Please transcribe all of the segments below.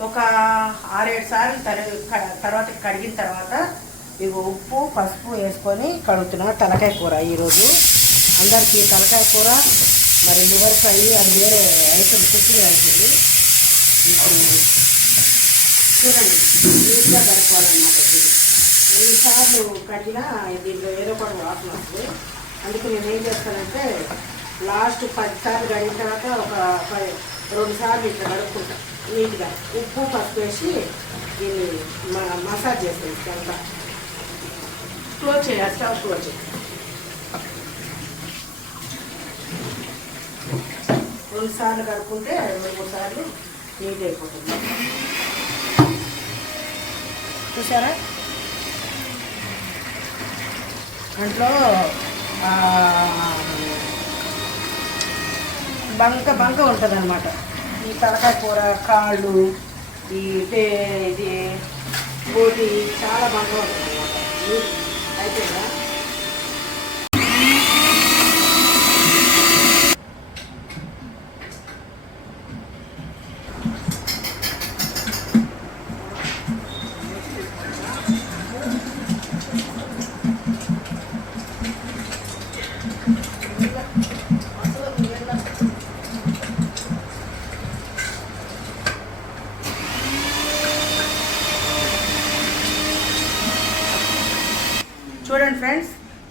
ఒక ఆరేడు సార్లు తర్వాత కడిగిన తర్వాత ఇవి ఉప్పు పసుపు వేసుకొని కడుగుతున్నా. తలకాయ కూర ఈరోజు. అందరికీ తలకాయ కూర మరి లివర్ ఫ్రై అది వేరే ఐటమ్ కుకింగ్ అవుతుంది ఇప్పుడు చూడండి నీట్గా కడుక్కోవాలన్నమాట ఎన్నిసార్లు కడిగినా దీంట్లో ఏదో ఒకటి వాసన వస్తుంది అందుకే నేను ఏం చేస్తానంటే లాస్ట్ పది సార్లు కడిగిన తర్వాత ఒక రెండు సార్లు ఇట్లా కడుక్కుంటాను నీట్గా ఉప్పు పసుపు వేసి దీన్ని మ- మసాజ్ చేస్తాను అంతా క్లోజ్ చేయాలి స్టవ్ క్లోజ్ చేయాలి. రెండు సార్లు కడుక్కుంటే రెండు మూడు సార్లు నీట్ అయిపోతుంది. చూసారా? దాంట్లో బంక బంక ఉంటుంది అన్నమాట ఈ తలకాయ కూర కాళ్ళు ఈ ఇది బోటి చాలా బాగా ఉంటుంది అనమాట అయిపోయిందా?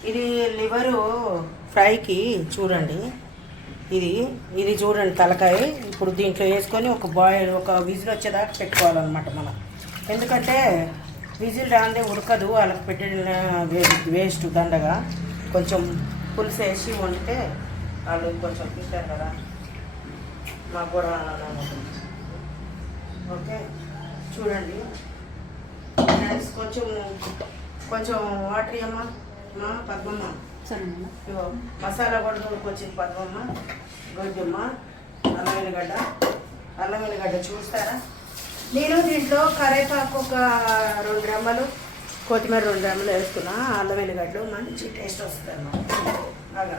ఇది లివరు ఫ్రైకి చూడండి. ఇది ఇది చూడండి తలకాయ. ఇప్పుడు దీంట్లో వేసుకొని ఒక బాయిల్ ఒక విజిల్ వచ్చేదాకా పెట్టుకోవాలన్నమాట మనం. ఎందుకంటే విజిల్ రాందే ఉడకదు వాళ్ళకి పెట్టిన వే- వేస్ట్ దండగా. కొంచెం పులుసు వేసి వండితే వాళ్ళు కొంచెం తింటారు కదా. మాకు కూడా ఓకే? చూడండి. కొంచెం కొంచెం వాటర్ అమ్మా. మా పద్మమ్మ. మసాలా కూడా వచ్చింది పద్మమ్మ గొడ్డమ్మ అల్లం వెల్లిగడ్డ అల్లం వెల్లిగడ్డ చూస్తారా? నేను దీంట్లో కరేపాకు ఒక రెండు గ్రాములు కొత్తిమీర రెండు గ్రాములు వేసుకున్నా. అల్లం వెల్లిగడ్డలు మంచి టేస్ట్ వస్తుంది అన్నమాట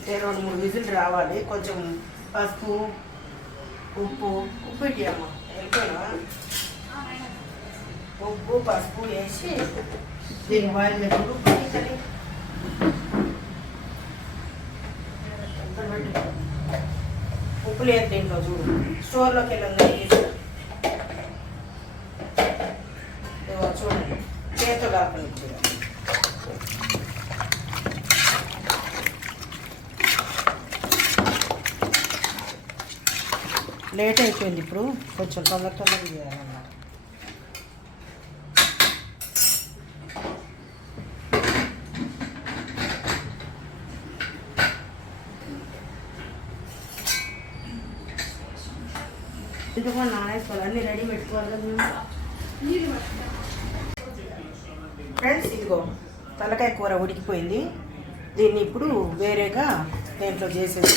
అంటే రెండు మూడు విజిల్ రావాలి. కొంచెం పసుపు ఉప్పు ఉప్పు ఇటీ అమ్మ. వెళ్ళిపోయినా ఉప్పు పసుపు వేసి దీని బాయిల్ పెట్టు? ఉప్పు లేదు దీంట్లో చూడు స్టోర్లోకి. ఇదిగో చూడండి చేతితో కాకుండా. లేట్ అయిపోయింది ఇప్పుడు కొంచెం తొందర తొందరగా చేయాలన్నమాట ఇది కూడా నానేసుకోవాలి అన్నీ రెడీ పెట్టుకోవాలి ఫ్రెండ్స్ ఇదిగో తలకాయ కూర ఉడికిపోయింది. దీన్ని ఇప్పుడు వేరేగా దేంట్లో చేసేది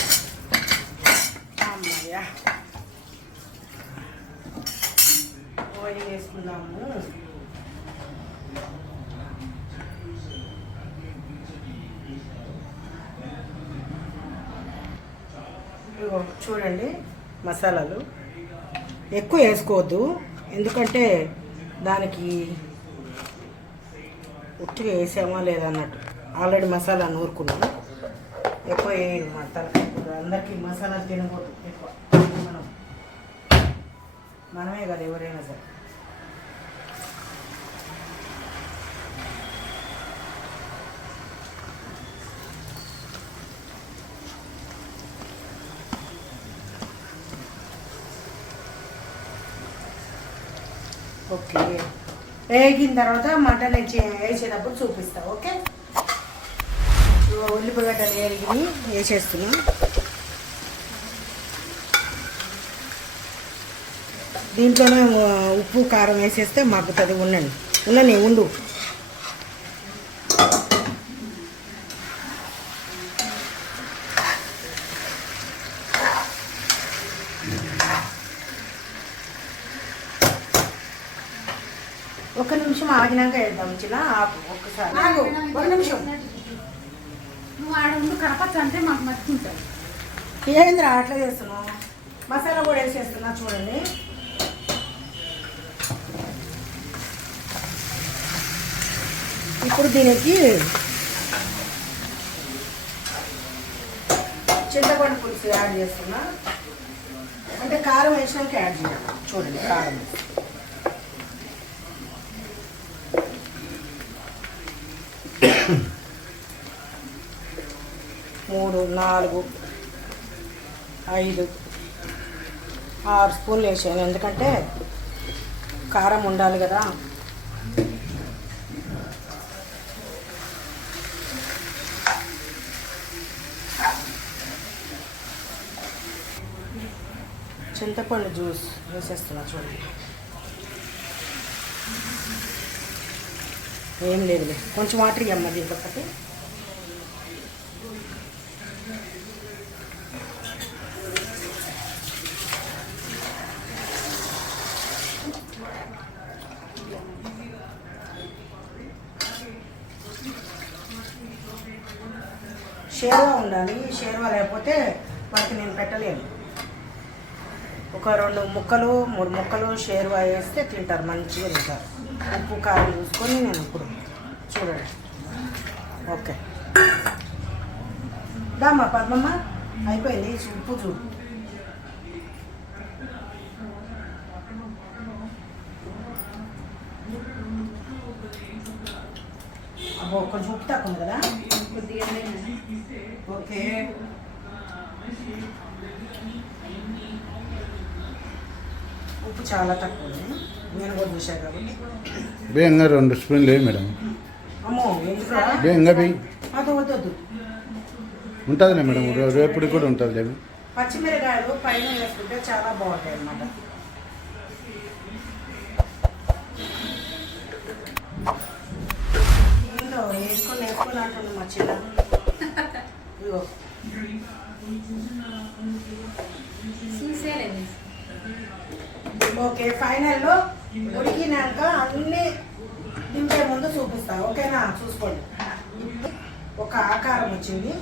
అమ్మాయ ఆయిల్ వేసుకుందాము ఇదిగో చూడండి మసాలాలు. ఎక్కువ వేసుకోవద్దు. ఎందుకంటే దానికి ఉట్టిగా వేసామా లేదా అన్నట్టు. ఆల్రెడీ మసాలా నూరుకున్నాను ఎక్కువ వేయండి మా తలకాయ. అందరికీ మసాలా తినకూడదు ఎక్కువ. మనం మనమే కదా ఎవరైనా సరే. ఓకే. వేగిన తర్వాత మటన్ వేసేటప్పుడు చూపిస్తా ఓకే? ఉల్లిపగడ్డలు వేగి వేసేస్తున్నాం. దీంట్లోనే ఉప్పు కారం వేసేస్తే మగ్గుతుంది ఉండండి ఉండని ఉండు. ఒక నిమిషం ఆగినాక వేద్దాం చిన్న ఆపు ఒక్కసారి. ఆగు, ఒక నిమిషం. నువ్వు ఆడ ఉండి కడపచ్చు అంటే మాకు మర్చుకుంటావు ఏంద్రా అట్లా చేస్తున్నావు? మసాలా కూడా వేసేస్తున్నా చూడండి. ఇప్పుడు దీనికి చింతపండు పులుసు యాడ్ చేస్తున్నా. అంటే కారం వేసినాక యాడ్ చేయాలి. చూడండి కారం. మూడు నాలుగు ఐదు ఆరు స్పూన్లు వేసాను ఎందుకంటే కారం ఉండాలి కదా. చింతపండు జ్యూస్ వేసేస్తున్నా చూడండి. ఏం లేదులే. కొంచెం వాటర్ ఇవ్వమ్మ దీంట్లో ఒకటి షేర్వా ఉండాలి. షేర్వా లేకపోతే వాటికి నేను పెట్టలేను. ఒక రెండు ముక్కలు మూడు ముక్కలు షేర్వా వేస్తే తింటారు మంచిగా తింటారు. ఉప్పు కారం చూసుకొని నేను ఇప్పుడు చూడండి. ఓకే. దామా పద్మమ్మ అయిపోయింది. ఉప్పు చూడు అబ్బో కొంచెం ఉప్పు తక్కువ కదా? ఓకే. ఉప్పు చాలా తక్కువ ఉంది నేను కూడా చూసా కాబట్టి. బేంగా రెండు స్పూన్లు వేయి మేడం. అమ్మో ఎందుకురా? బేంగా ఉంటుందిలే మేడం రేపటికి కూడా ఉంటుంది పచ్చిమిరకాయలు పైన వేసుకుంటే చాలా బాగుంటాయి అన్నమాట ఏంటో వేసుకొని వేసుకొని అంటుంది మా చిన్న. ఓకే ఫైనల్లో ఉడికినాక అన్ని దింపే ముందు చూపిస్తా. ఓకేనా? చూసుకోండి. ఒక ఆకారం వచ్చింది.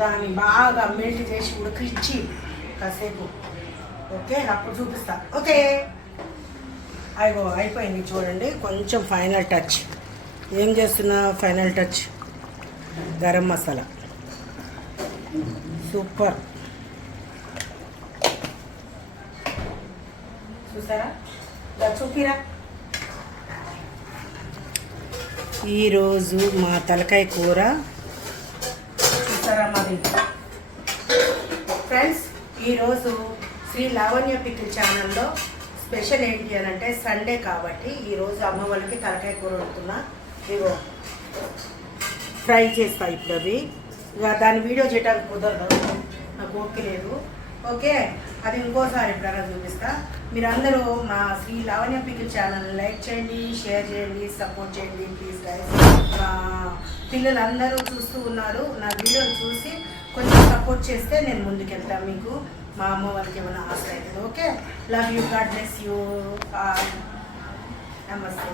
దాన్ని బాగా మెల్ట్ చేసి ఉడికిచ్చి కాసేపు. ఓకే అప్పుడు చూపిస్తా. ఓకే. అయిగో అయిపోయింది చూడండి. కొంచెం ఫైనల్ టచ్ ఏం చేస్తున్నా final touch garam masala. Super. చూసారా? ఇలా చూపిరా. ఈరోజు మా తలకాయ కూర. చూసారా మాది? ఫ్రెండ్స్ ఈరోజు శ్రీ లావణ్య పికిల్ ఛానల్లో స్పెషల్ ఏంటి అని అంటే సండే కాబట్టి ఈరోజు అమ్మ వాళ్ళకి తలకాయ కూర వండుతున్నా. ఇగో ఫ్రై చేస్తా ఇప్పుడు అవి. ఇక దాని వీడియో చేయడానికి కుదరదు. నాకు ఓకే లేదు. ఓకే అది ఇంకోసారి ఎప్పుడైనా చూపిస్తా. మీరందరూ మా Sri Lavanya pickle channel like చేయండి షేర్ చేయండి సపోర్ట్ చేయండి ప్లీజ్ గైస్ మా పిల్లలందరూ చూస్తూ ఉన్నారు. నా వీడియోలు చూసి కొంచెం సపోర్ట్ చేస్తే నేను ముందుకెళ్తాను మీకు. మా అమ్మ వాళ్ళకి ఏమైనా ఆశ అవుతుంది okay? Love you God bless you నమస్తే